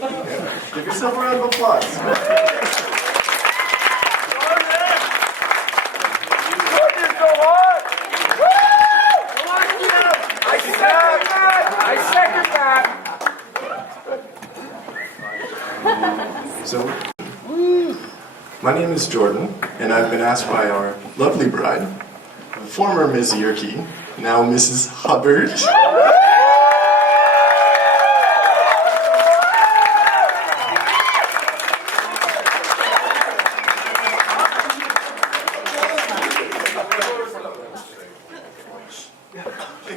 Give yourself a round of applause. I second that. So, my name is Jordan, and I've been asked by our lovely bride, former Ms. Yerke, now Mrs. Hubbard,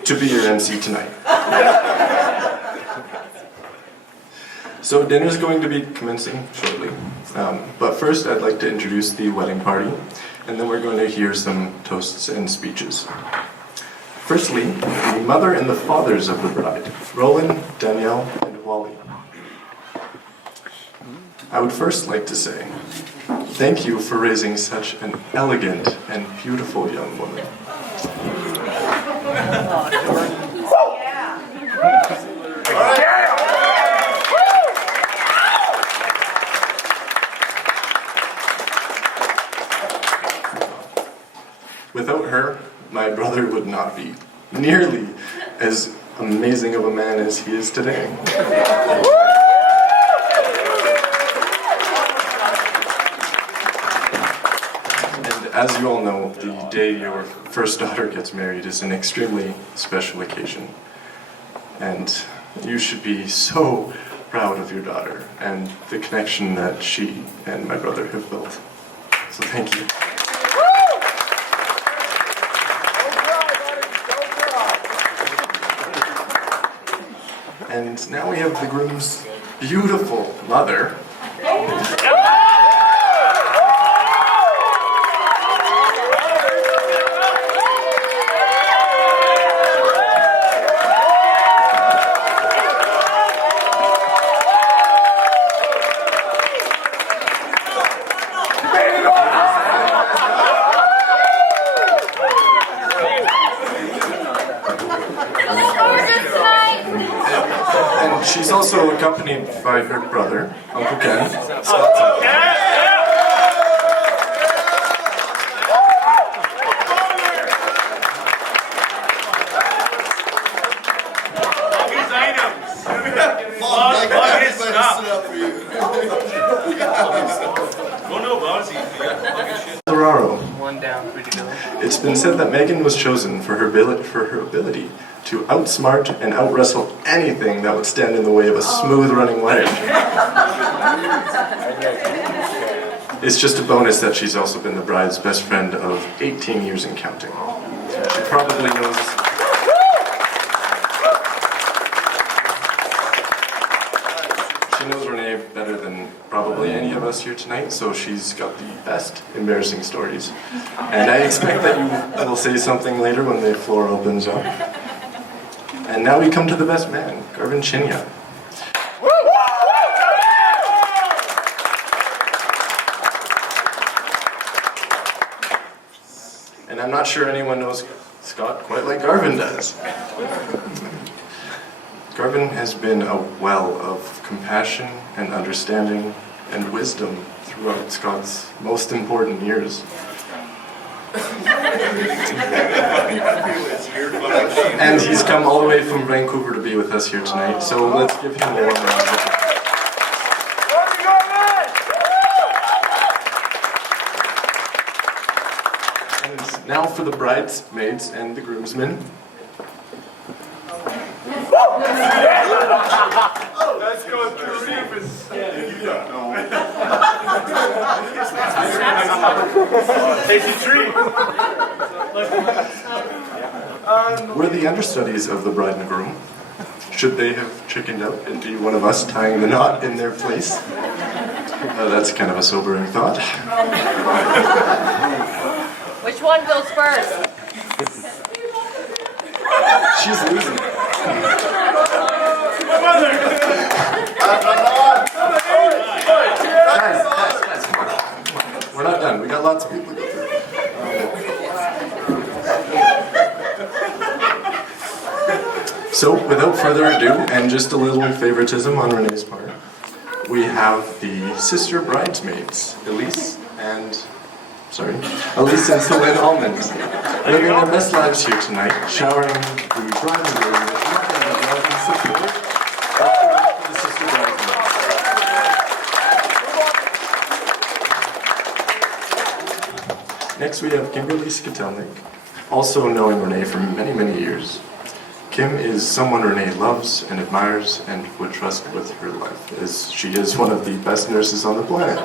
to be your MC tonight. So dinner's going to be commencing shortly, but first I'd like to introduce the wedding party, and then we're going to hear some toasts and speeches. Firstly, the mother and the fathers of the bride, Roland, Danielle, and Wally. I would first like to say, thank you for raising such an elegant and beautiful young woman. Without her, my brother would not be nearly as amazing of a man as he is today. And as you all know, the day your first daughter gets married is an extremely special occasion. And you should be so proud of your daughter and the connection that she and my brother have built. So thank you. And now we have the groom's beautiful mother. And she's also accompanied by her brother, Uncle Ken. One down, 3 to go. It's been said that Megan was chosen for her ability to outsmart and outwrestle anything that would stand in the way of a smooth-running wedding. It's just a bonus that she's also been the bride's best friend of 18 years and counting. She probably knows... She knows Renee better than probably any of us here tonight, so she's got the best embarrassing stories. And I expect that you will say something later when the floor opens up. And now we come to the best man, Garvin Chinya. And I'm not sure anyone knows Scott quite like Garvin does. Garvin has been a well of compassion and understanding and wisdom throughout Scott's most important years. And he's come all the way from Vancouver to be with us here tonight, so let's give him a warm round of applause. And now for the bridesmaids and the groomsmen. Let's go through Stevens. Tasty treat. We're the understudies of the bride and groom. Should they have chickened out and be one of us tying the knot in their place? That's kind of a sobering thought. Which one goes first? She's losing. Guys, come on. We're not done. We got lots of people to go through. So, without further ado, and just a little favoritism on Renee's part, we have the sister bridesmaids, Elise and Celine Almond, living their best lives here tonight, showering the bride and groom with nothing but love and support for the sister bridesmaids. Next we have Kimberly Skatelnik, also knowing Renee for many, many years. Kim is someone Renee loves and admires and would trust with her life, as she is one of the best nurses on the planet.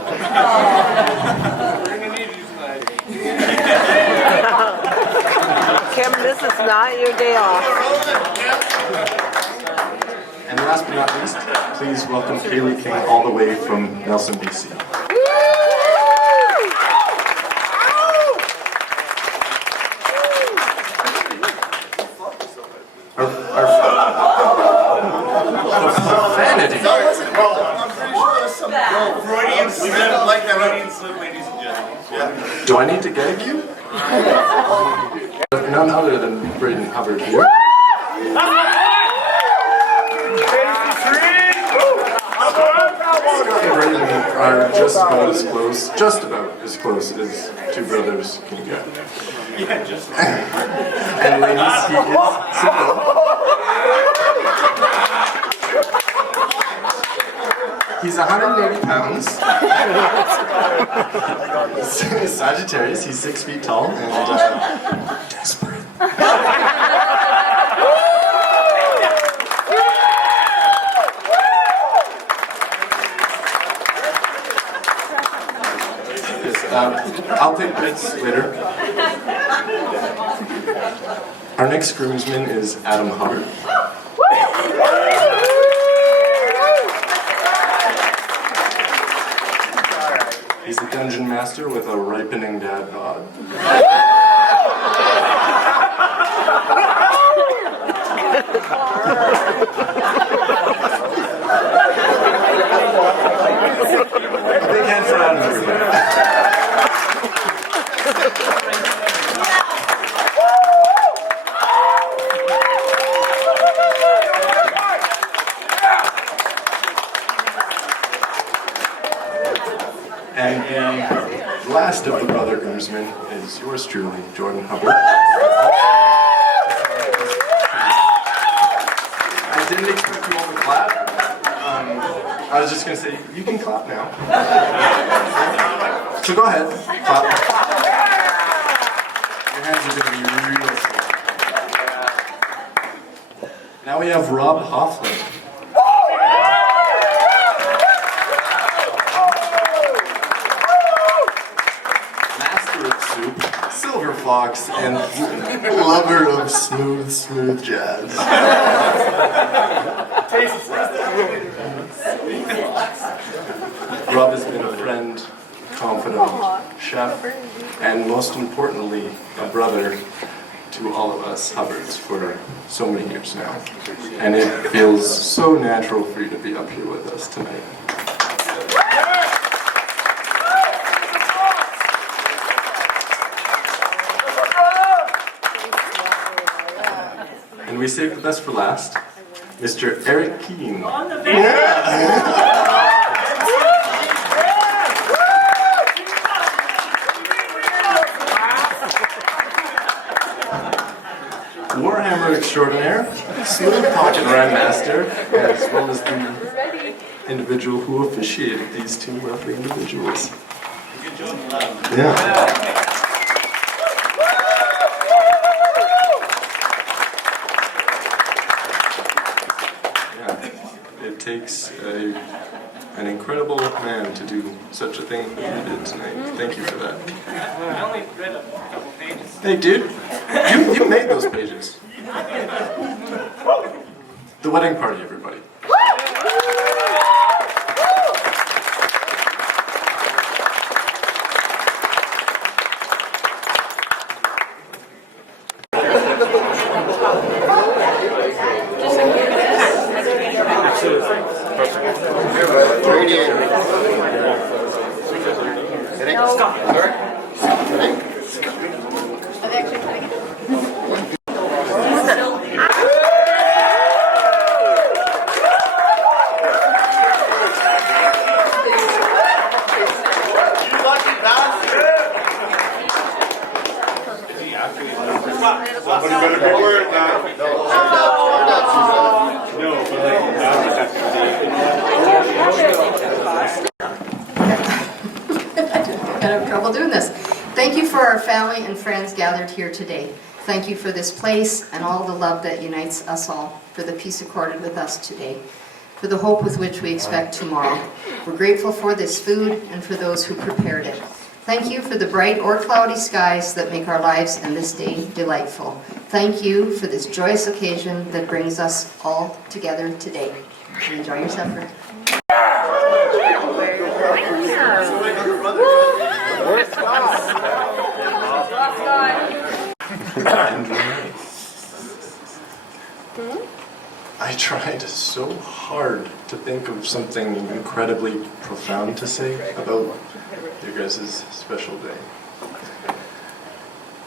Kim, this is not your day off. And last but not least, please welcome Kaylee King all the way from Nelson, BC. Vanity. I'm pretty sure there's some Freudian slip like that. Freudian slip, ladies and gentlemen. Yeah. Do I need to get a cue? None other than Braden Hubbard here. Scott and Braden are just about as close as two brothers can get. And ladies, he is single. He's 180 pounds. He's Sagittarius, he's 6 feet tall, and desperate. Yes, I'll take bits later. Our next groomsman is Adam Hubbard. He's a dungeon master with a ripening dad bod. Big hand for Adam, everybody. And the last of the brother groomsmen is yours truly, Jordan Hubbard. I didn't expect you all to clap. I was just going to say, you can clap now. So go ahead, clap. Your hands are going to be real slow. Now we have Rob Hoffman. Silver Fox and lover of smooth jazz. Rob has been a friend, confidant, chef, and most importantly, a brother to all of us Hubbards for so many years now. And it feels so natural for you to be up here with us tonight. And we saved the best for last, Mr. Eric Keane. Warhammer extraordinaire, smooth pocket rhyme master, as well as the individual who officiated these two lovely individuals. Yeah. It takes an incredible man to do such a thing that you did tonight. Thank you for that. I only read a couple pages. Hey, dude, you made those pages. The wedding party, everybody. I have trouble doing this. Thank you for our family and friends gathered here today. Thank you for this place and all the love that unites us all, for the peace accorded with us today, for the hope with which we expect tomorrow. We're grateful for this food and for those who prepared it. Thank you for the bright or cloudy skies that make our lives and this day delightful. Thank you for this joyous occasion that brings us all together today. Enjoy your supper. And Renee. I tried so hard to think of something incredibly profound to say about your guys' special day.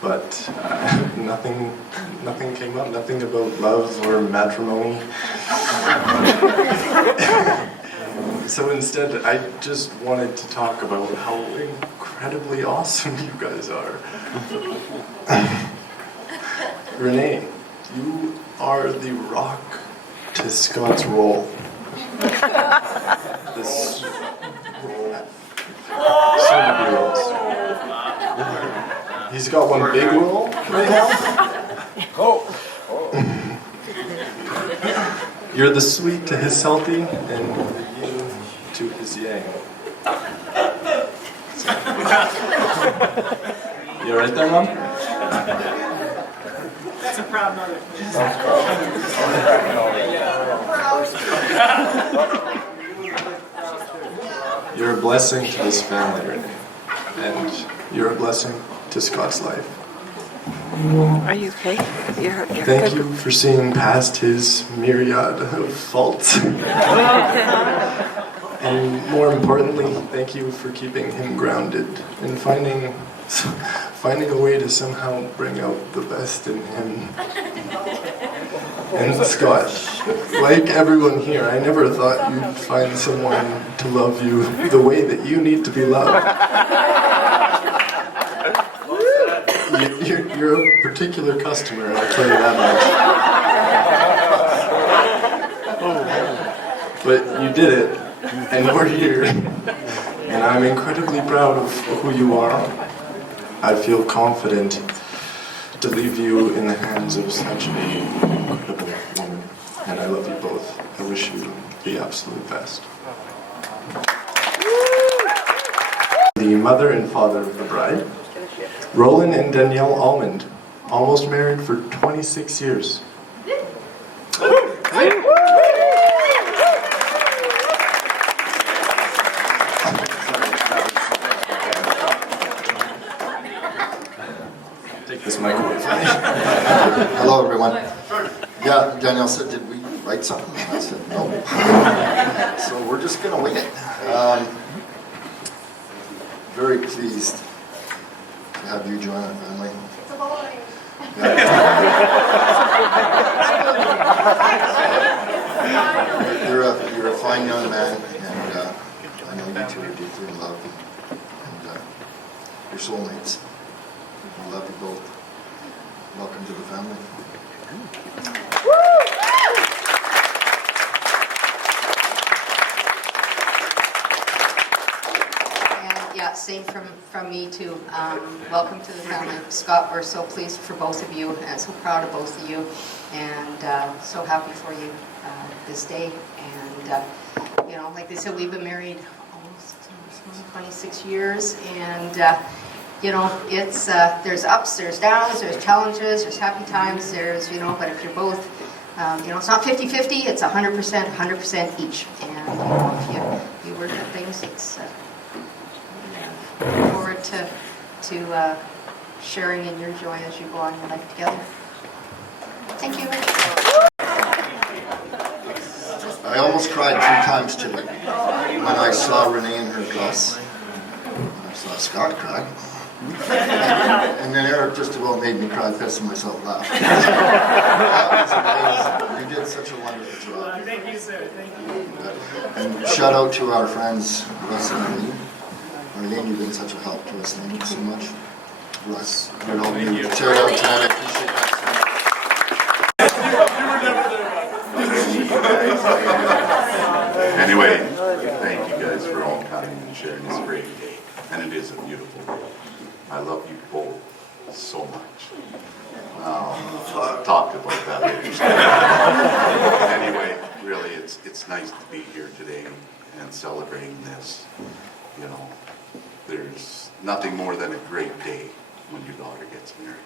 But nothing came up, nothing about love or matrimony. So instead, I just wanted to talk about how incredibly awesome you guys are. Renee, you are the rock to Scott's roll. This roll. Soon to be rolls. He's got one big roll right now. You're the sweet to his salty and the yin to his yang. You right there, Mom? That's a proud mother. You're a blessing to this family, Renee. And you're a blessing to Scott's life. Are you okay? You're Thank you for seeing past his myriad of faults. And more importantly, thank you for keeping him grounded and finding a way to somehow bring out the best in him. And Scott, like everyone here, I never thought you'd find someone to love you the way that you need to be loved. You're a particular customer, I'll tell you that much. But you did it, and we're here. And I'm incredibly proud of who you are. I feel confident to leave you in the hands of such an incredible woman. And I love you both. I wish you the absolute best. The mother and father of the bride, Roland and Danielle Almond, almost married for 26 years. Take this mic away from me. Hello, everyone. Yeah, Danielle said, did we write something? I said, no. So we're just going to wing it. Very pleased to have you join our family. It's a boy. You're a fine young man, and I know you two are deeply in love. And you're soulmates. I love you both. Welcome to the family. And yeah, same from me too. Welcome to the family. Scott, we're so pleased for both of you and so proud of both of you, and so happy for you this day. And you know, like they said, we've been married almost 26 years, and you know, it's there's ups, there's downs, there's challenges, there's happy times, there's, you know, but if you're both, you know, it's not 50-50, it's 100% each. And you know, if you work at things, it's look forward to sharing in your joy as you go on your life together. Thank you. I almost cried 3 times tonight when I saw Renee in her dress. I saw Scott cry. And then Eric just about made me cry, pissing myself laughing. That was amazing. You did such a wonderful job. Thank you, sir. Thank you. And shout out to our friends, Russ and Renee. Renee, you've been such a help to us. Thank you so much. Russ, you know, you tear it out tonight. I appreciate that so much. Anyway, thank you guys for all coming and sharing this great day. And it is a beautiful day. I love you both so much. I'll talk about that later. Anyway, really, it's nice to be here today and celebrating this. You know, there's nothing more than a great day when your daughter gets married.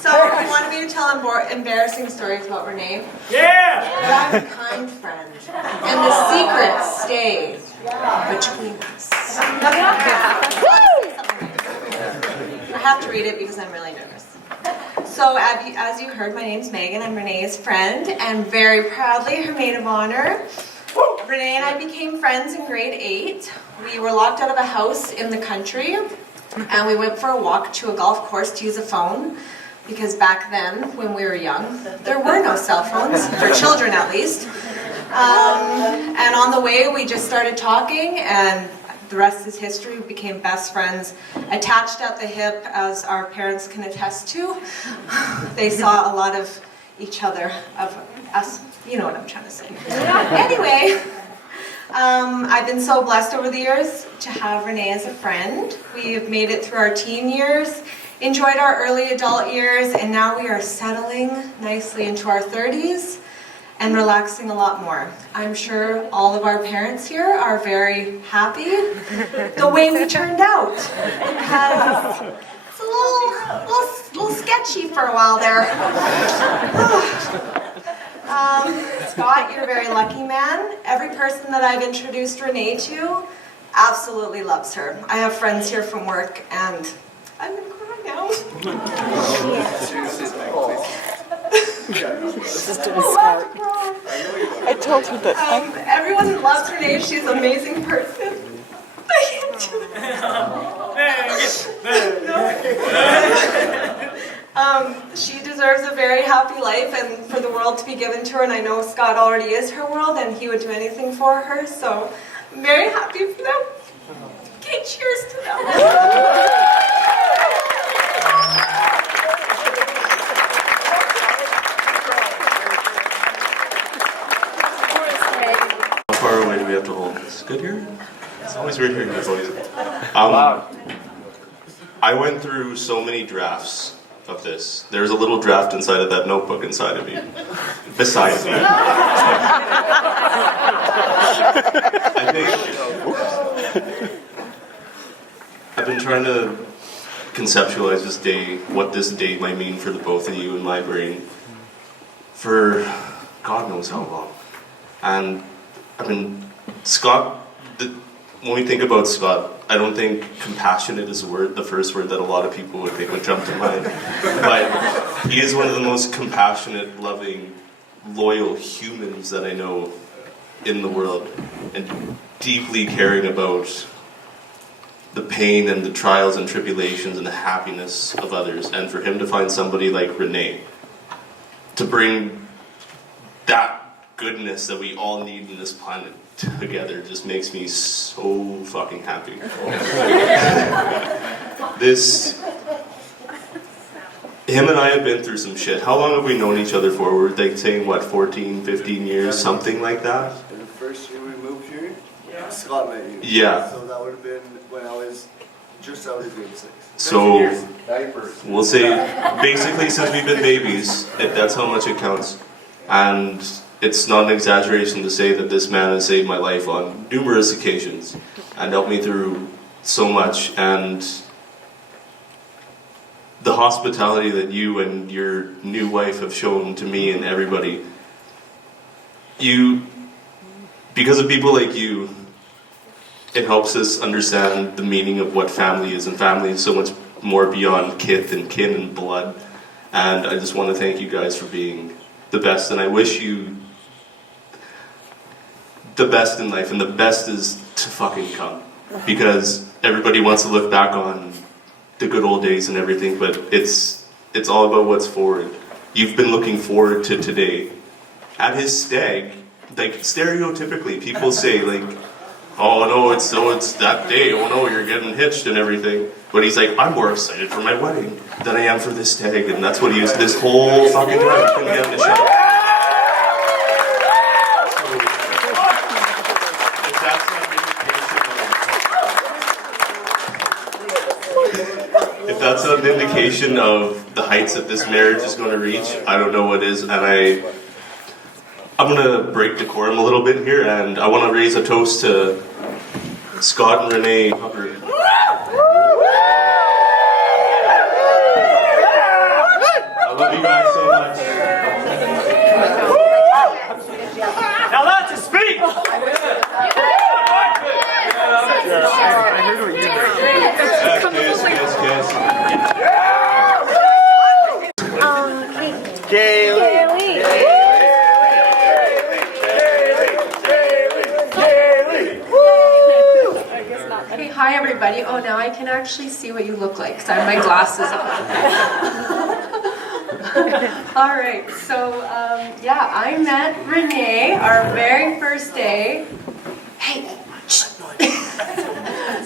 So, you wanted me to tell embarrassing stories about Renee? Yeah! I'm a kind friend, and the secrets stay between us. I have to read it because I'm really nervous. So, as you heard, my name's Megan. I'm Renee's friend, and very proudly her maid of honor. Renee and I became friends in grade 8. We were locked out of a house in the country, and we went for a walk to a golf course to use a phone. Because back then, when we were young, there were no cell phones, for children at least. And on the way, we just started talking, and the rest is history. We became best friends, attached at the hip, as our parents can attest to. They saw a lot of each other, of us. You know what I'm trying to say. Anyway, I've been so blessed over the years to have Renee as a friend. We've made it through our teen years, enjoyed our early adult years, and now we are settling nicely into our 30s and relaxing a lot more. I'm sure all of our parents here are very happy the way we turned out, because it's a little sketchy for a while there. Scott, you're a very lucky man. Every person that I've introduced Renee to absolutely loves her. I have friends here from work, and I'm gonna cry now. I told her that. Everyone loves Renee. She's an amazing person. I can't do that. She deserves a very happy life and for the world to be given to her, and I know Scott already is her world and he would do anything for her, so I'm very happy for them. Okay, cheers to them. How far away do we have to hold this? Good here? It's always weird hearing your voice. I went through so many drafts of this. There's a little draft inside of that notebook inside of me. Beside me. I think I've been trying to conceptualize this day, what this day might mean for the both of you in my brain, for God knows how long. And I mean, Scott, when we think about Scott, I don't think compassionate is the first word that a lot of people would think would jump to mind. But he is one of the most compassionate, loving, loyal humans that I know in the world, and deeply caring about the pain and the trials and tribulations and the happiness of others. And for him to find somebody like Renee to bring that goodness that we all need in this planet together just makes me so fucking happy. Him and I have been through some shit. How long have we known each other for? We're like saying, what, 14, 15 years, something like that? In the first year we moved here, Scott met you. Yeah. So that would have been when I was just out of grade 6. So, we'll say, basically since we've been babies, that's how much it counts. And it's not an exaggeration to say that this man has saved my life on numerous occasions and helped me through so much. And the hospitality that you and your new wife have shown to me and everybody, because of people like you, it helps us understand the meaning of what family is, and family is so much more beyond kith and kin and blood. And I just want to thank you guys for being the best, and I wish you the best in life, and the best is to fucking come, because everybody wants to look back on the good old days and everything, but it's all about what's forward. You've been looking forward to today, at his stag, like stereotypically, people say like, oh no, it's that day, oh no, you're getting hitched and everything. But he's like, I'm more excited for my wedding than I am for this stag, and that's what he was this whole fucking time. Couldn't get him to shut up. If that's an indication of the heights that this marriage is going to reach, I don't know what is. And I'm going to break decorum a little bit here, and I want to raise a toast to Scott and Renee Hubbard. I love you guys so much. Now that's a speech! Yes. Hey, hi everybody. Oh, now I can actually see what you look like because I have my glasses on. All right, so yeah, I met Renee our very first day. Hey,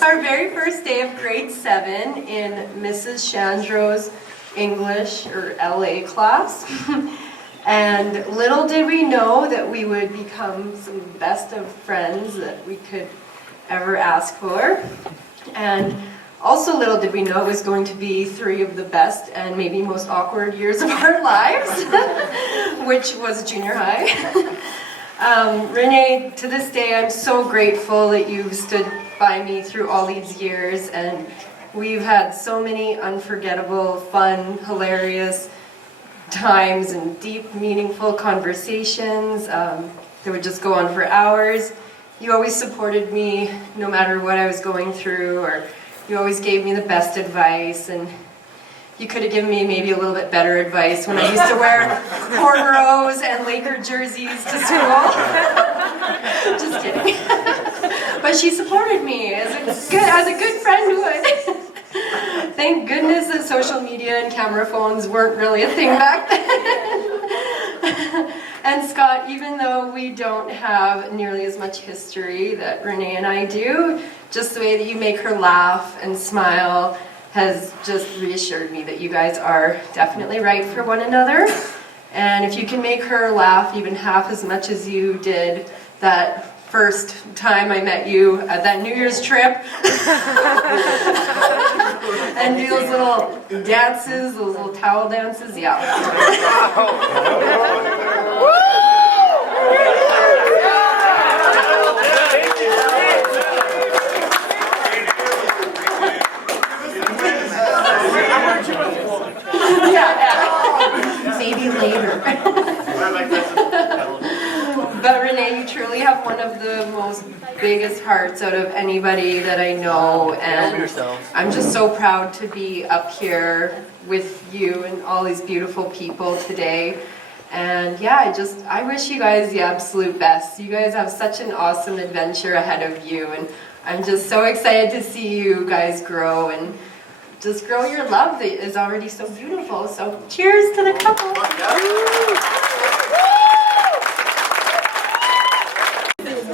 our very first day of grade 7 in Mrs. Chandro's English or LA class. And little did we know that we would become some best of friends that we could ever ask for. And also little did we know it was going to be 3 of the best and maybe most awkward years of our lives, which was junior high. Renee, to this day, I'm so grateful that you've stood by me through all these years, and we've had so many unforgettable, fun, hilarious times and deep, meaningful conversations that would just go on for hours. You always supported me no matter what I was going through, or you always gave me the best advice, and you could have given me maybe a little bit better advice when I used to wear cornrows and Laker jerseys to school. Just kidding. But she supported me as a good friend would. Thank goodness that social media and camera phones weren't really a thing back then. And Scott, even though we don't have nearly as much history that Renee and I do, just the way that you make her laugh and smile has just reassured me that you guys are definitely right for one another. And if you can make her laugh even half as much as you did that first time I met you at that New Year's trip, and do those little dances, those little towel dances, yeah. Maybe later. But Renee, you truly have one of the most biggest hearts out of anybody that I know, and I'm just so proud to be up here with you and all these beautiful people today. And yeah, I wish you guys the absolute best. You guys have such an awesome adventure ahead of you, and I'm just so excited to see you guys grow and just grow your love that is already so beautiful. So cheers to the couple.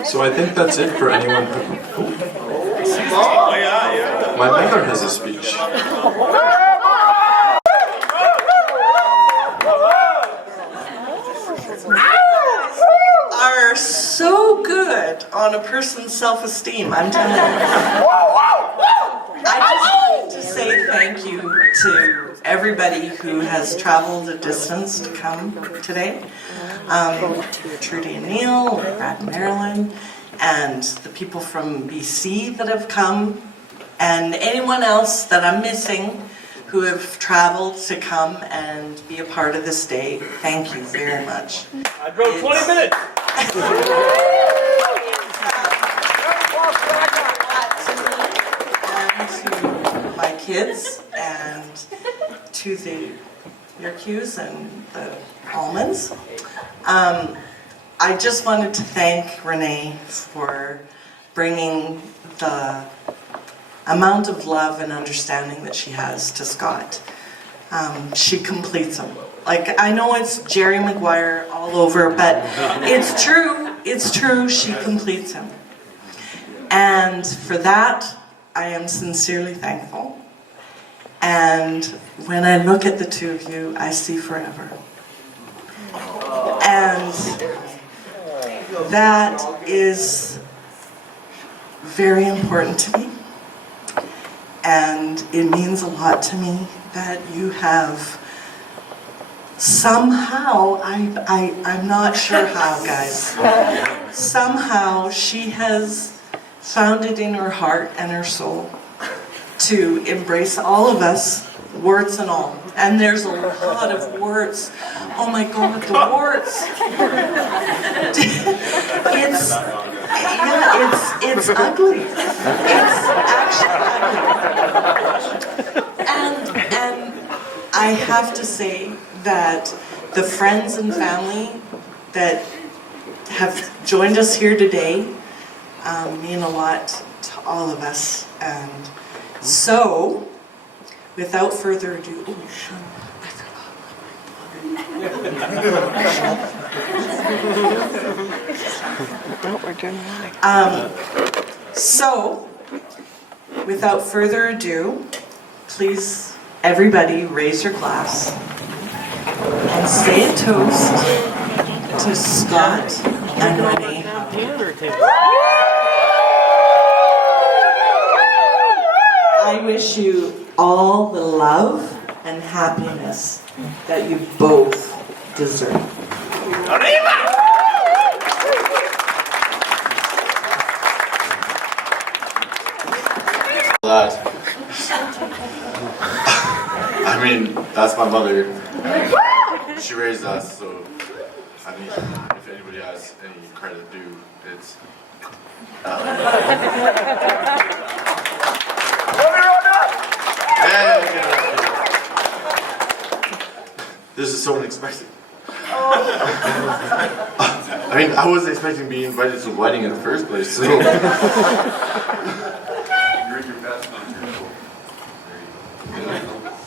So I think that's it for anyone who... Oh, yeah. My mother has a speech. Are so good on a person's self-esteem, I'm telling you. I just wanted to say thank you to everybody who has traveled a distance to come today. Trudy and Neil, Brad and Marilyn, and the people from BC that have come, and anyone else that I'm missing who have traveled to come and be a part of this day. Thank you very much. I drove 20 minutes. And to my kids, and to the Yerkews and the Almonds. I just wanted to thank Renee for bringing the amount of love and understanding that she has to Scott. She completes him. Like, I know it's Jerry Maguire all over, but it's true, she completes him. And for that, I am sincerely thankful. And when I look at the two of you, I see forever. And that is very important to me. And it means a lot to me that you have somehow, I'm not sure how, guys, somehow she has found it in her heart and her soul to embrace all of us, warts and all. And there's a lot of warts. Oh my God, the warts. It's ugly. It's actually ugly. And I have to say that the friends and family that have joined us here today mean a lot to all of us. And so, without further ado, oh, shut up. I forgot. No, we're doing So, without further ado, please, everybody, raise your glass and say a toast to Scott and Renee. I wish you all the love and happiness that you both deserve. I mean, that's my mother. She raised us, so I mean, if anybody has any credit due, it's. This is so unexpected. I mean, I wasn't expecting to be invited to a wedding in the first place, so. You're your best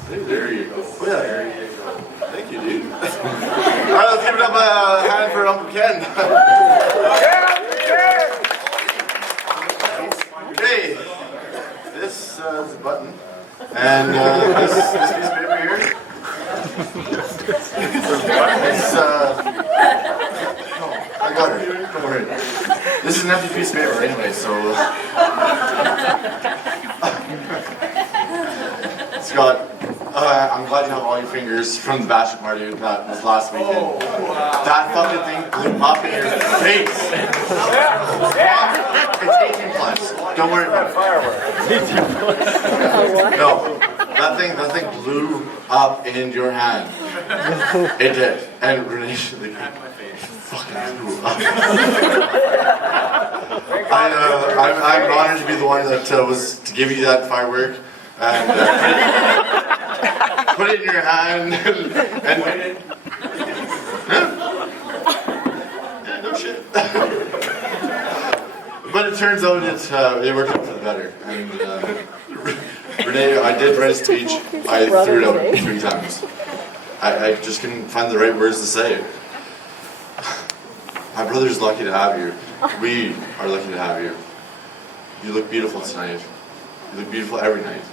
There you go. Oh, yeah. There you go. Thank you, dude. Alright, let's give it up a hand for Uncle Ken. Okay. This is a button. And this piece of paper here. It's, I got it. Don't worry. This is an empty piece of paper anyway, so. Scott, I'm glad you have all your fingers from the bachelor party that was last weekend. Oh, wow. That fucking thing blew up in your face. It's 18 plus. Don't worry about it. No, that thing blew up in your hand. It did. And Renee, fucking blew up. I'm honored to be the one that was to give you that firework. And put it in your hand and yeah, no shit. But it turns out it worked out for the better. And Renee, I did write a speech. I threw it out 3 times. I just couldn't find the right words to say it. My brother's lucky to have you. We are lucky to have you. You look beautiful tonight. You look beautiful every night.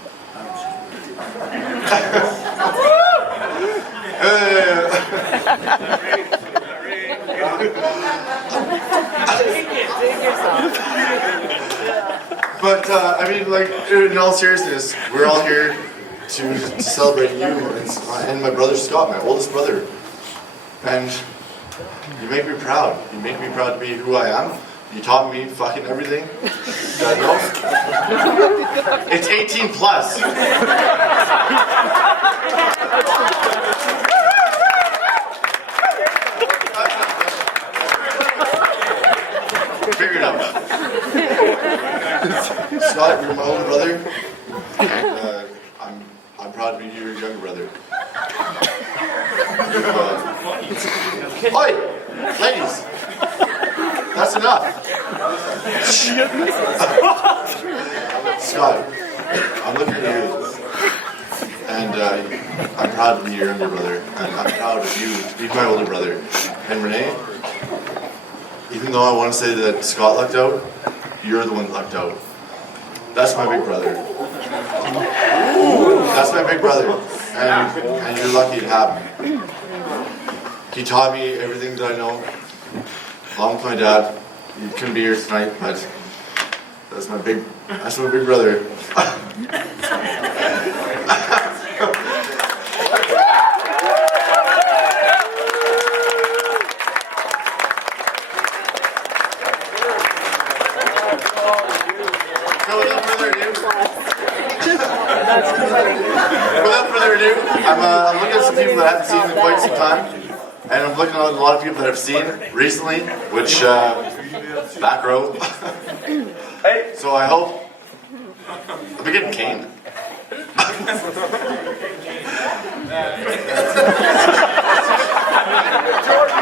But I mean, like, in all seriousness, we're all here to celebrate you and my brother Scott, my oldest brother. And you make me proud. You make me proud to be who I am. You taught me fucking everything that I know. It's 18 plus. Figure it out. Scott, you're my older brother. And, I'm proud to be your younger brother. Oi! Ladies! That's enough! Scott, I'm looking at you, And I'm proud to be your younger brother, and I'm proud of you to be my older brother. And Renee, even though I want to say that Scott lucked out, you're the one that lucked out. That's my big brother. That's my big brother, and you're lucky to have him. He taught me everything that I know, along with my dad. He couldn't be here tonight, but that's my big brother. Without further ado, I'm looking at some people that I haven't seen in quite some time, and I'm looking at a lot of people that I've seen recently, which back row. So I hope I'm getting caned.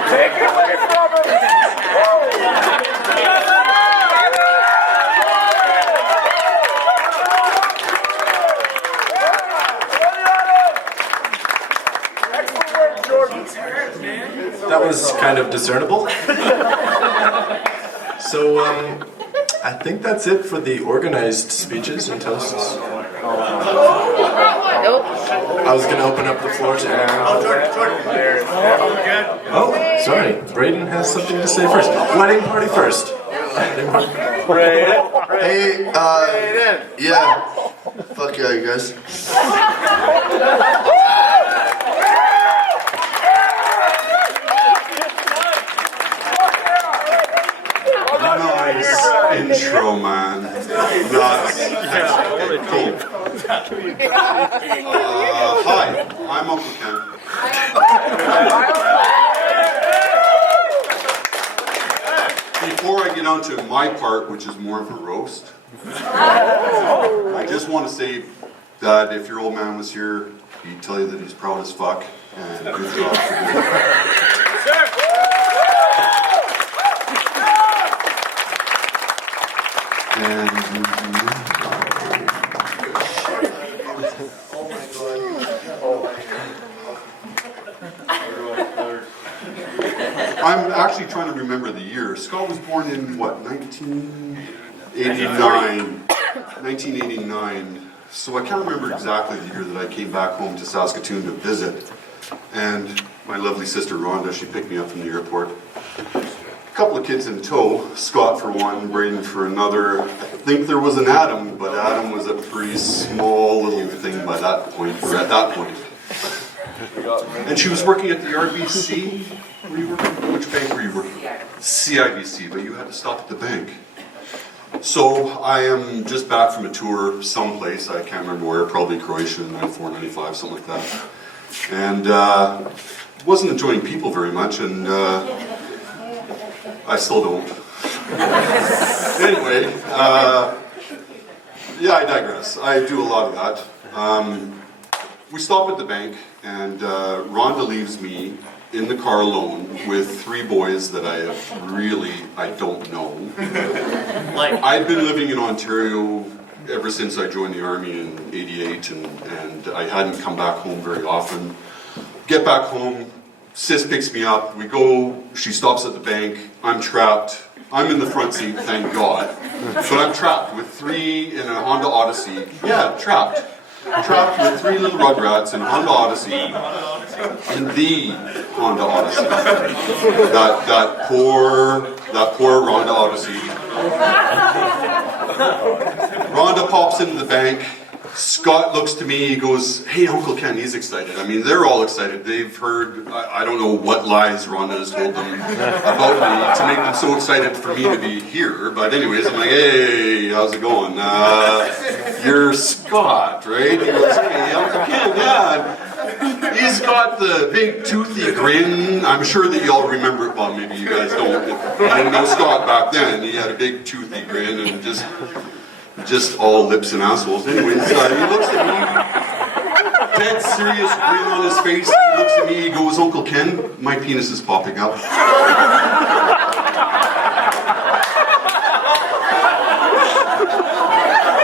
Take it away from him! That was kind of discernible. So, I think that's it for the organized speeches and toasts. I was going to open up the floor to anyone. Oh, sorry. Braden has something to say first. Wedding party first. Hey, yeah. Fuck yeah, you guys. Nice intro, man. Nuts. Okay, cool. Hi, I'm Uncle Ken. Before I get on to my part, which is more of a roast, I just want to say that if your old man was here, he'd tell you that he's proud as fuck, and good job for doing it. I'm actually trying to remember the year. Scott was born in, what, 1989? 1989. So I can't remember exactly the year that I came back home to Saskatoon to visit. And my lovely sister Rhonda, she picked me up from the airport. A couple of kids in tow, Scott for one, Braden for another. I think there was an Adam, but Adam was a pretty small little thing by that point, or at that point. And she was working at the RBC. Were you working? Which bank were you working? CIBC, but you had to stop at the bank. So I am just back from a tour someplace, I can't remember where, probably Croatia, 94, 95, something like that. And wasn't enjoying people very much, and I still don't. Anyway, yeah, I digress. I do a lot of that. We stop at the bank, and Rhonda leaves me in the car alone with three boys that I don't know. I'd been living in Ontario ever since I joined the Army in '88, and I hadn't come back home very often. Get back home, Sis picks me up, we go, she stops at the bank, I'm trapped. I'm in the front seat, thank God. But I'm trapped with three in a Honda Odyssey. Yeah, trapped. Trapped with three little rugrats in a Honda Odyssey. In the Honda Odyssey. That poor Honda Odyssey. Rhonda pops into the bank. Scott looks to me, he goes, hey, Uncle Ken, he's excited. I mean, they're all excited. They've heard, I don't know what lies Rhonda has told them about me to make them so excited for me to be here. But anyways, I'm like, hey, how's it going? You're Scott, right? He goes, hey, Uncle Ken, yeah. He's got the big toothy grin. I'm sure that y'all remember it. Well, maybe you guys don't. I didn't know Scott back then. He had a big toothy grin and just all lips and assholes. Anyways, he looks at me, dead serious grin on his face. He looks at me, he goes, Uncle Ken, my penis is popping up.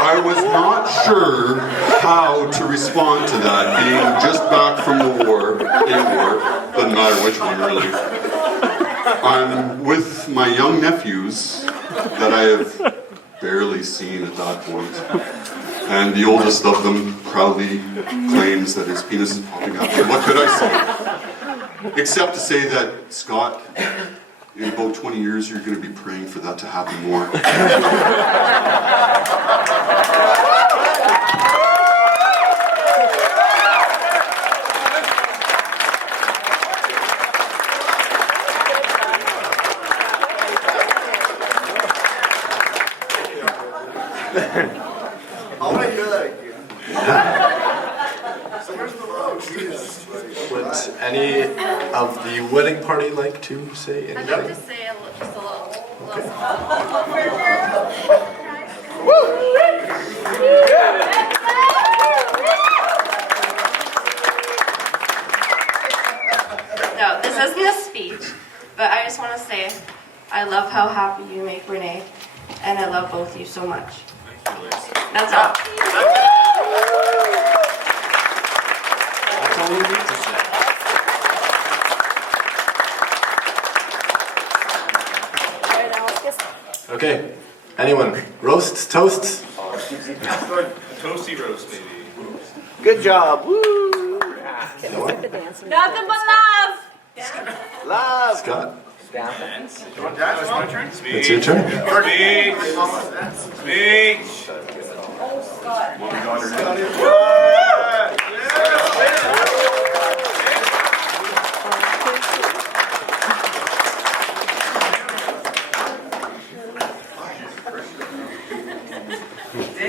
I was not sure how to respond to that, being just back from the war, doesn't matter which one really. I'm with my young nephews that I have barely seen at that point. And the oldest of them proudly claims that his penis is popping out. And what could I say? Except to say that, Scott, in about 20 years, you're going to be praying for that to happen more. I want to hear that again. So where's the road? Jesus. Would any of the wedding party like to say I'd anything? like to say just a little something. No, this isn't a speech, but I just want to say I love how happy you make Renee, and I love both of you so much. That's all. That's all you need to say. Okay. Anyone? Roasts? Toasts? Toasty roast, baby. Good job. Woo! Nothing but love. Love. Scott? Dance? You want to dance? It's my turn. It's your turn. Speech. Speech.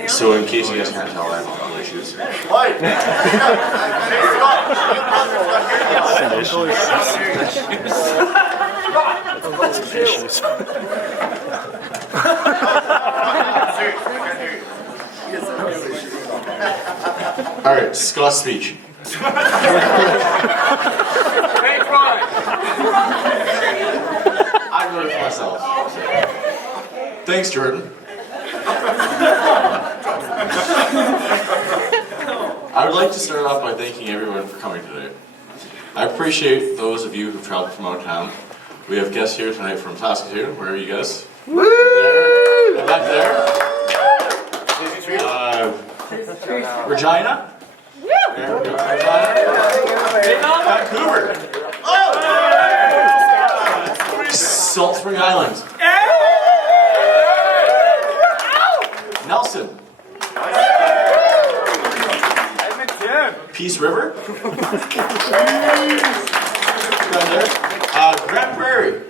So in case you guys can't tell, I have mental issues. All right, Scott's speech. I wrote it for myself. Thanks, Jordan. I would like to start off by thanking everyone for coming today. I appreciate those of you who've traveled from out of town. We have guests here tonight from Saskatoon. Where are you guys? Woo! There. Back there. Regina? There we go. Regina. Vancouver. Salt Spring Island. Nelson. Peace River. Grand Prairie.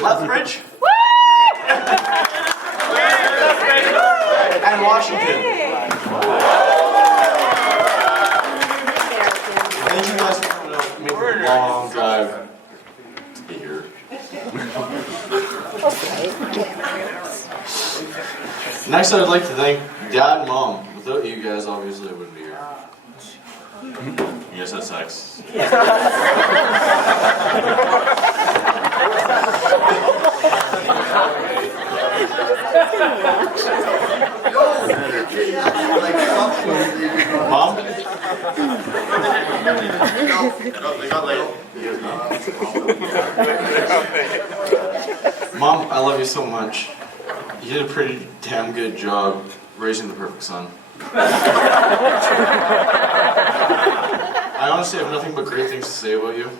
Lethbridge. And Washington. Thank you guys for making a long drive to be here. Next, I would like to thank Dad and Mom. Without you guys, obviously, I wouldn't be here. You guys had sex. Mom? They got laid. Mom, I love you so much. You did a pretty damn good job raising the perfect son. I honestly have nothing but great things to say about you,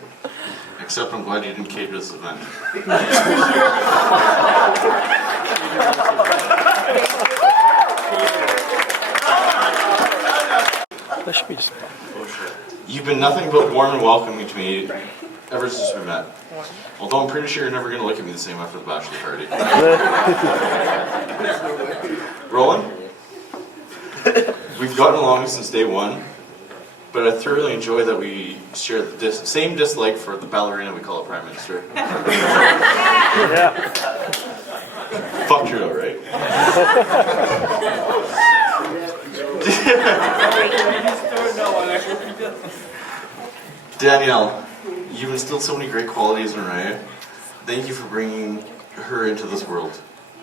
except I'm glad you didn't cater this event. You've been nothing but warm and welcoming to me ever since we met. Although I'm pretty sure you're never going to look at me the same after the bachelor party. Roland? We've gotten along since day one, but I thoroughly enjoy that we share the same dislike for the ballerina we call a prime minister. Yeah. Fuck Trudeau, right? Danielle, you've instilled so many great qualities in Renee. Thank you for bringing her into this world.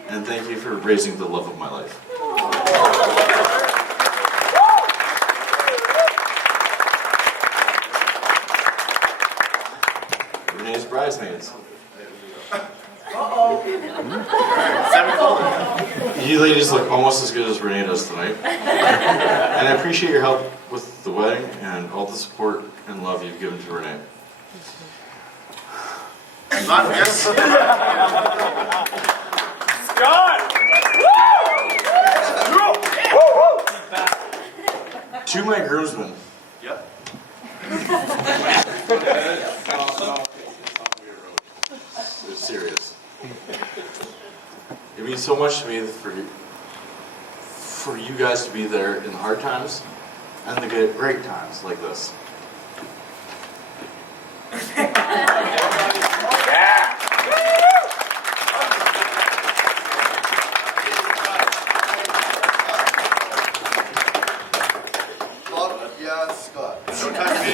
And thank you for raising the love of my life. bridesmaids. You ladies look almost as good as Renee does tonight. And I appreciate your help with the wedding and all the support and love you've given to Renee. Not yes. Scott! To my groomsmen. Yep. It's serious. It means so much to me for you guys to be there in the hard times and the great times like this. Yeah, Scott. Don't touch me.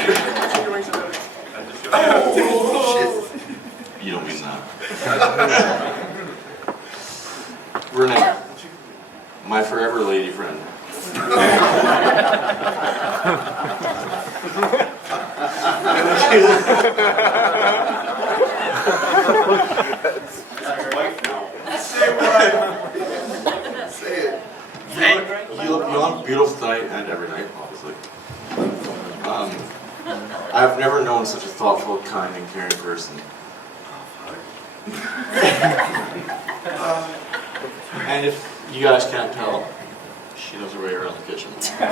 You don't mean that. Renee, my forever lady friend. Say what? Say it. You look beautiful tonight and every night, obviously. I've never known such a thoughtful, kind, and caring person. And if you guys can't tell, she knows her way around the kitchen. I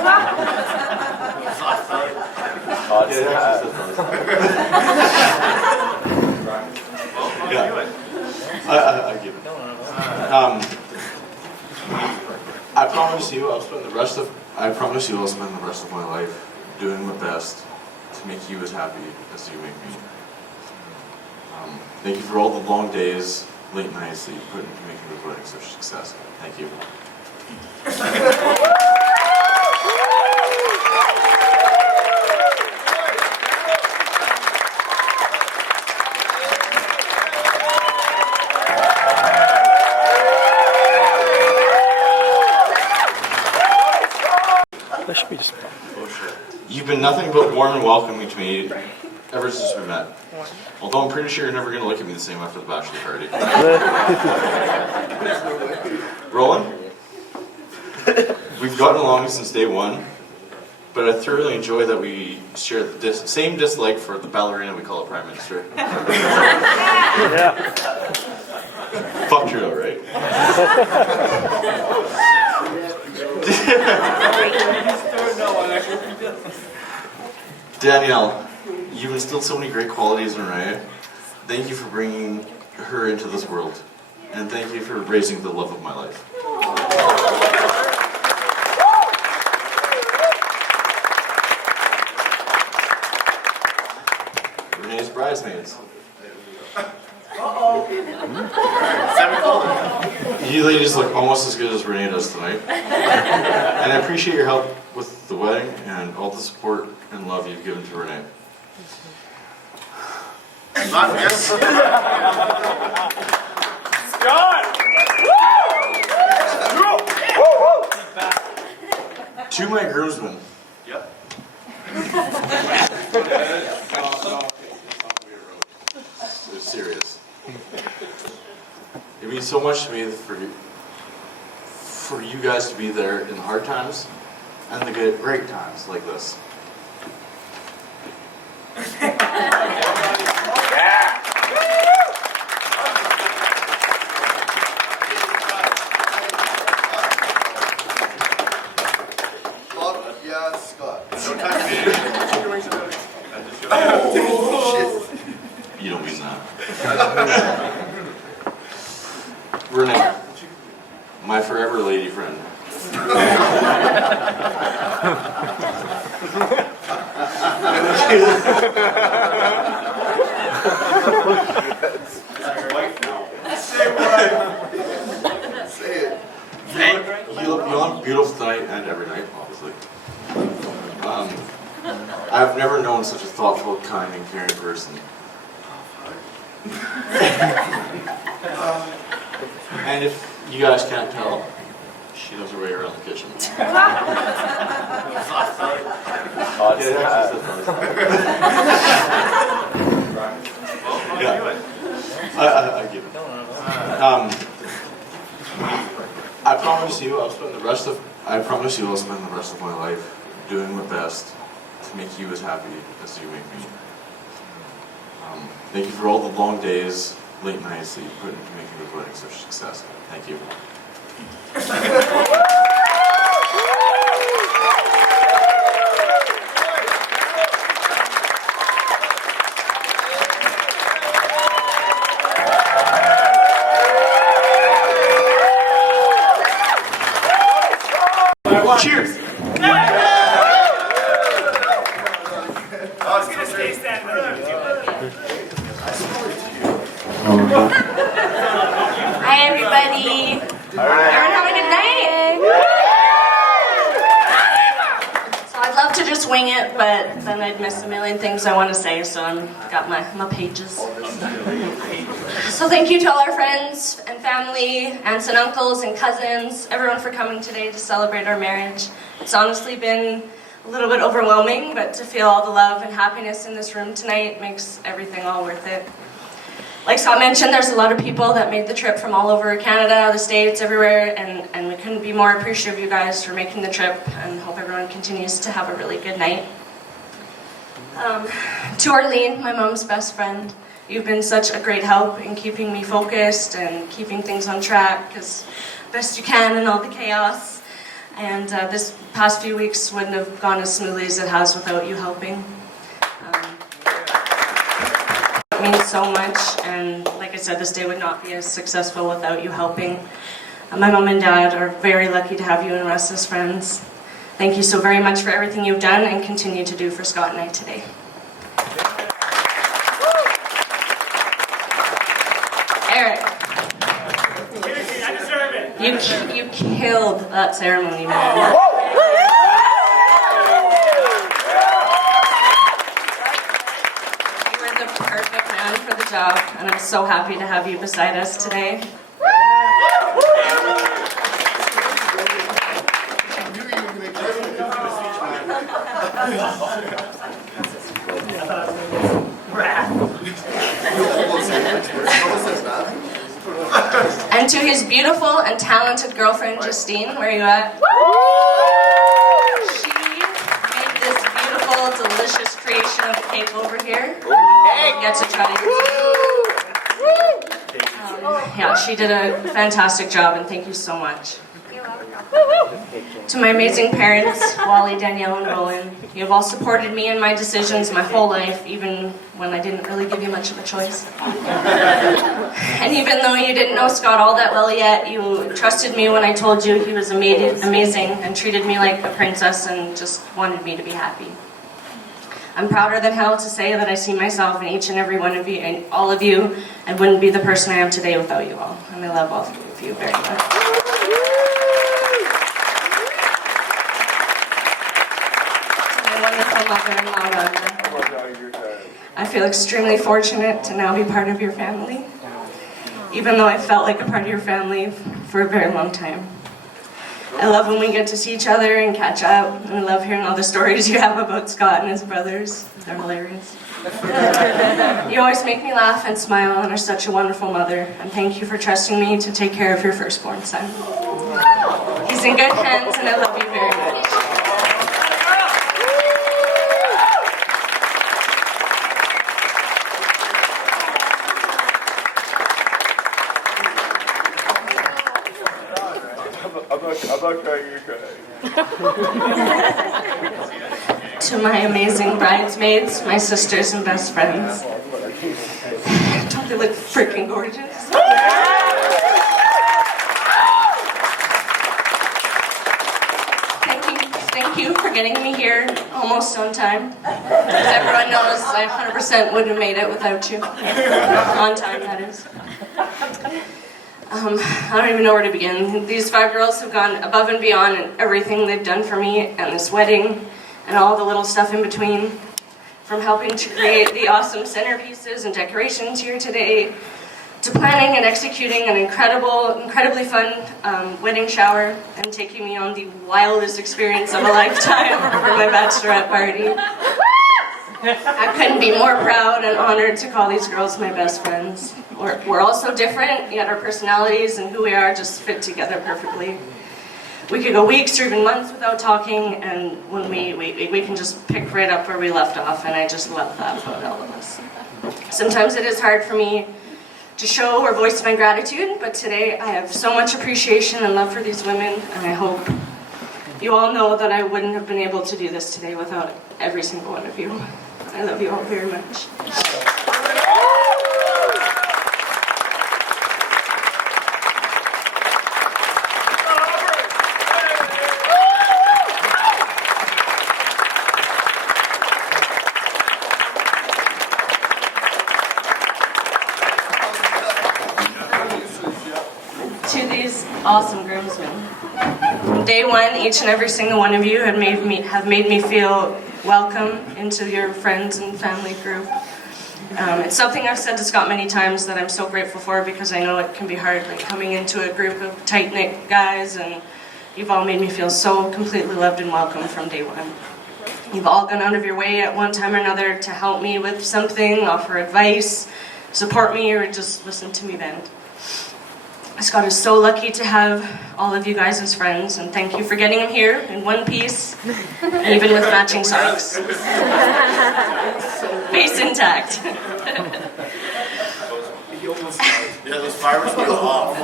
give it. I promise you I'll spend the rest of my life doing my best to make you as happy as you make me. Thank you for all the long days, late nights that you put into making this wedding such a success. Thank you. You've been nothing but warm and welcoming to me ever since we met. Although I'm pretty sure you're never going to look at me the same after the bachelor party. Roland? We've gotten along since day one, but I thoroughly enjoy that we share the same dislike for the ballerina we call a prime minister. Fuck true, right? Danielle, you've instilled so many great qualities in Renee. Thank you for bringing her into this world, and thank you for raising the love of my life. Renee's bridesmaids. You ladies look almost as good as Renee does tonight. And I appreciate your help with the wedding and all the support and love you've given to Renee. Not yes. Scott! To my groomsmen. Yep. It's serious. It means so much to me for you guys to be there in the hard times and the great times like this. Yeah, Scott. Don't touch me. You don't mean that. Renee, my forever lady friend. Say what? Say it. You look beautiful tonight and every night, obviously. I've never known such a thoughtful, kind, and caring person. And if you guys can't tell, she knows her way around the kitchen. I get it. I promise you I'll spend the rest of my life doing my best to make you as happy as you make me. Thank you for all the long days, late nights that you put into making this wedding such a success. Thank you. Cheers! I was gonna stay standing there. Hi, everybody. Everyone have a good night. So I'd love to just wing it, but then I'd miss a million things I want to say, so I've got my pages. So thank you to all our friends and family, aunts and uncles and cousins, everyone for coming today to celebrate our marriage. It's honestly been a little bit overwhelming, but to feel all the love and happiness in this room tonight makes everything all worth it. Like Scott mentioned, there's a lot of people that made the trip from all over Canada, the States, everywhere, and we couldn't be more appreciative of you guys for making the trip, and hope everyone continues to have a really good night. To Arlene, my mom's best friend, you've been such a great help in keeping me focused and keeping things on track as best you can in all the chaos. And this past few weeks wouldn't have gone as smoothly as it has without you helping. It means so much, and like I said, this day would not be as successful without you helping. My mom and dad are very lucky to have you and Russ as friends. Thank you so very much for everything you've done and continue to do for Scott and I today. Eric. I deserve it. You killed that ceremony, man. You were the perfect man for the job, and I'm so happy to have you beside us today. And to his beautiful and talented girlfriend, Justine, where are you at? She made this beautiful, delicious creation of cake over here. You get to try it. Yeah, she did a fantastic job, and thank you so much. To my amazing parents, Wally, Danielle, and Rowan, you have all supported me in my decisions my whole life, even when I didn't really give you much of a choice. And even though you didn't know Scott all that well yet, you trusted me when I told you he was amazing and treated me like a princess and just wanted me to be happy. I'm prouder than hell to say that I see myself in each and every one of you, and all of you, and wouldn't be the person I am today without you all. And I love all of you very much. Wonderful mother-in-law, Roger. I feel extremely fortunate to now be part of your family, even though I felt like a part of your family for a very long time. I love when we get to see each other and catch up, and I love hearing all the stories you have about Scott and his brothers. They're hilarious. You always make me laugh and smile and are such a wonderful mother, and thank you for trusting me to take care of your firstborn son. He's in good hands, and I love you very much. I'm not crying, you're crying. To my amazing bridesmaids, my sisters and best friends. Don't they look freaking gorgeous? Thank you for getting me here almost on time. As everyone knows, I 100% wouldn't have made it without you. On time, that is. I don't even know where to begin. These 5 girls have gone above and beyond in everything they've done for me and this wedding and all the little stuff in between. From helping to create the awesome centerpieces and decorations here today, to planning and executing an incredibly fun wedding shower and taking me on the wildest experience of a lifetime for my bachelorette party. I couldn't be more proud and honored to call these girls my best friends. We're all so different, yet our personalities and who we are just fit together perfectly. We could go weeks or even months without talking, and when we can just pick right up where we left off, and I just love that about all of us. Sometimes it is hard for me to show or voice my gratitude, but today I have so much appreciation and love for these women, and I hope you all know that I wouldn't have been able to do this today without every single one of you. I love you all very much. To these awesome groomsmen. From day one, each and every single one of you have made me feel welcome into your friends and family group. It's something I've said to Scott many times that I'm so grateful for, because I know it can be hard, like coming into a group of tight-knit guys, and you've all made me feel so completely loved and welcome from day one. You've all gone out of your way at one time or another to help me with something, offer advice, support me, or just listen to me vent. Scott is so lucky to have all of you guys as friends, and thank you for getting him here in one piece, even with matching socks. Face intact. Yeah, those fibers were off.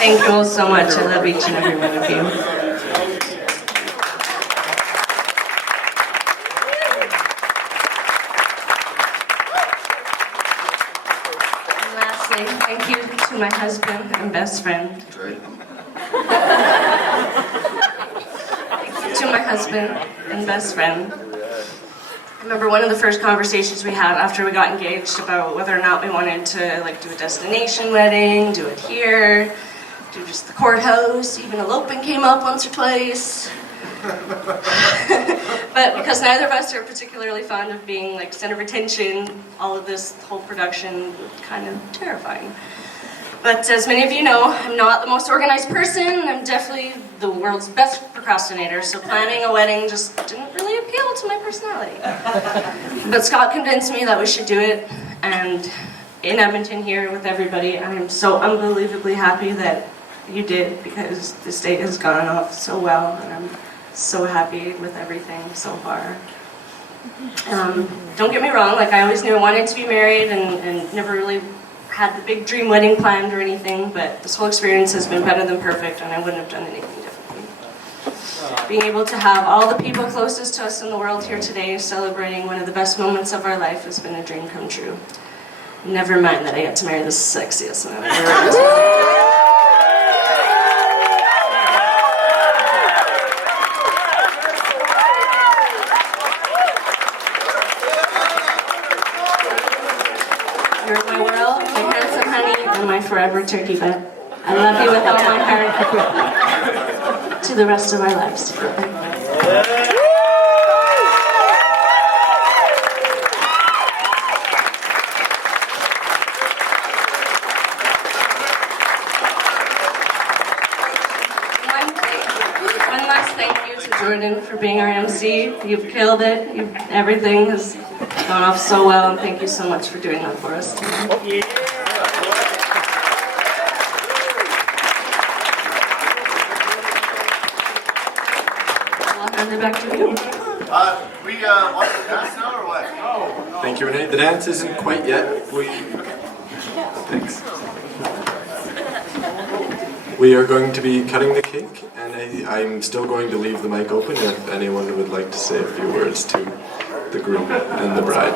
Thank you all so much. I love each and every one of you. Thank you to my husband and best friend. To my husband and best friend. I remember one of the first conversations we had after we got engaged about whether or not we wanted to do a destination wedding, do it here, do just the courthouse, even eloping came up once or twice. But because neither of us are particularly fond of being center of attention, all of this whole production was kind of terrifying. But as many of you know, I'm not the most organized person. I'm definitely the world's best procrastinator, so planning a wedding just didn't really appeal to my personality. But Scott convinced me that we should do it, and in Edmonton here with everybody, I am so unbelievably happy that you did, because this date has gone off so well, and I'm so happy with everything so far. Don't get me wrong, I always knew I wanted to be married and never really had the big dream wedding planned or anything, but this whole experience has been better than perfect, and I wouldn't have done anything differently. Being able to have all the people closest to us in the world here today celebrating one of the best moments of our life has been a dream come true. Never mind that I get to marry the sexiest man I've ever met. You're my world, my handsome honey, and my forever turkey butt. I love you with all my heart. To the rest of our lives together. One last thank you to Jordan for being our MC. You've killed it. Everything has gone off so well, and thank you so much for doing that for us today. I'll hand it back to you. We want to dance now or what? No. Thank you, Renee. The dance isn't quite yet. Thanks. We are going to be cutting the cake, and I'm still going to leave the mic open if anyone would like to say a few words to the groom and the bride.